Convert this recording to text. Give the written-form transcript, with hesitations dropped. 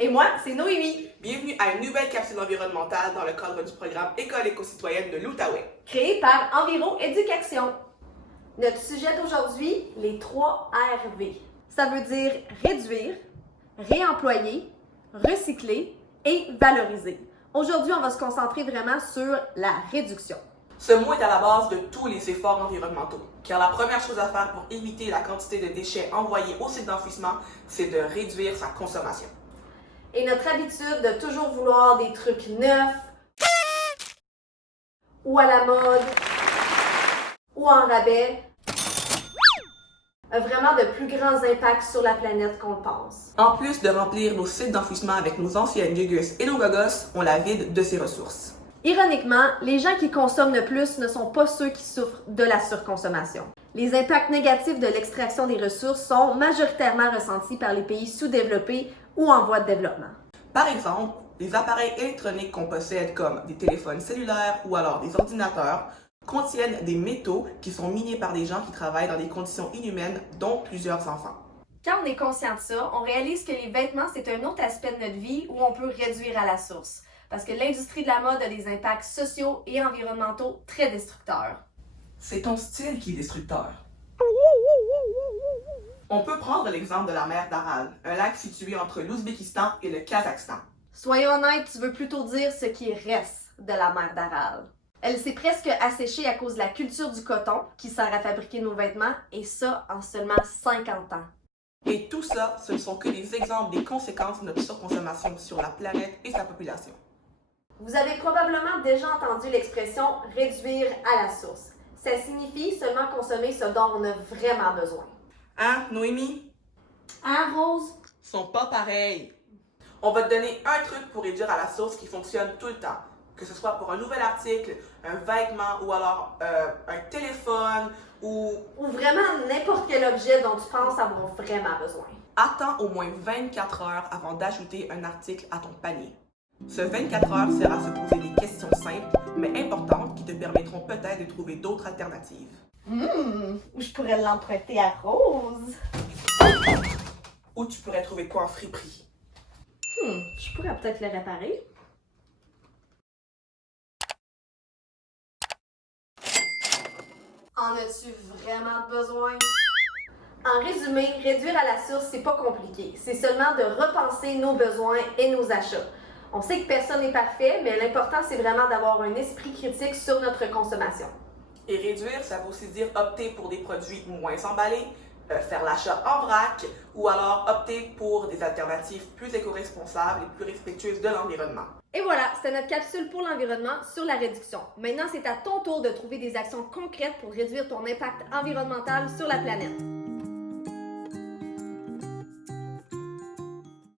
Et moi, c'est Noémie. Bienvenue à une nouvelle capsule environnementale dans le cadre du programme École éco-citoyenne de l'Outaouais. Créée par Enviro Éducation. Notre sujet d'aujourd'hui, les 3 RV. Ça veut dire réduire, réemployer, recycler et valoriser. Aujourd'hui, on va se concentrer vraiment sur la réduction. Ce mot est à la base de tous les efforts environnementaux, car la première chose à faire pour éviter la quantité de déchets envoyés au site d'enfouissement, c'est de réduire sa consommation. Et notre habitude de toujours vouloir des trucs neufs, ou à la mode, ou en rabais, a vraiment de plus grands impacts sur la planète qu'on le pense. En plus de remplir nos sites d'enfouissement avec nos anciennes gugus et nos gogos, on la vide de ses ressources. Ironiquement, les gens qui consomment le plus ne sont pas ceux qui souffrent de la surconsommation. Les impacts négatifs de l'extraction des ressources sont majoritairement ressentis par les pays sous-développés ou en voie de développement. Par exemple, les appareils électroniques qu'on possède comme des téléphones cellulaires ou alors des ordinateurs contiennent des métaux qui sont minés par des gens qui travaillent dans des conditions inhumaines, dont plusieurs enfants. Quand on est conscient de ça, on réalise que les vêtements, c'est un autre aspect de notre vie où on peut réduire à la source. Parce que l'industrie de la mode a des impacts sociaux et environnementaux très destructeurs. C'est ton style qui est destructeur. On peut prendre l'exemple de la mer d'Aral, un lac situé entre l'Ouzbékistan et le Kazakhstan. Soyons honnêtes, tu veux plutôt dire ce qui reste de la mer d'Aral. Elle s'est presque asséchée à cause de la culture du coton qui sert à fabriquer nos vêtements, et ça en seulement 50 ans. Et tout ça, ce ne sont que des exemples des conséquences de notre surconsommation sur la planète et sa population. Vous avez probablement déjà entendu l'expression « réduire à la source ». Ça signifie seulement consommer ce dont on a vraiment besoin. Hein, Noémie? Hein, Rose? Sont pas pareils. On va te donner un truc pour réduire à la source qui fonctionne tout le temps. Que ce soit pour un nouvel article, un vêtement ou alors un téléphone ou vraiment n'importe quel objet dont tu penses avoir vraiment besoin. Attends au moins 24 heures avant d'ajouter un article à ton panier. Ce 24 heures sert à se poser des questions simples mais importantes qui te permettront peut-être de trouver d'autres alternatives. Je pourrais l'emprunter à Rose. Ou tu pourrais trouver quoi en friperie. Je pourrais peut-être le réparer. En as-tu vraiment besoin? En résumé, réduire à la source, c'est pas compliqué. C'est seulement de repenser nos besoins et nos achats. On sait que personne n'est parfait, mais l'important, c'est vraiment d'avoir un esprit critique sur notre consommation. Et réduire, ça veut aussi dire opter pour des produits moins emballés, faire l'achat en vrac, ou alors opter pour des alternatives plus éco-responsables et plus respectueuses de l'environnement. Et voilà, c'était notre capsule pour l'environnement sur la réduction. Maintenant, c'est à ton tour de trouver des actions concrètes pour réduire ton impact environnemental sur la planète.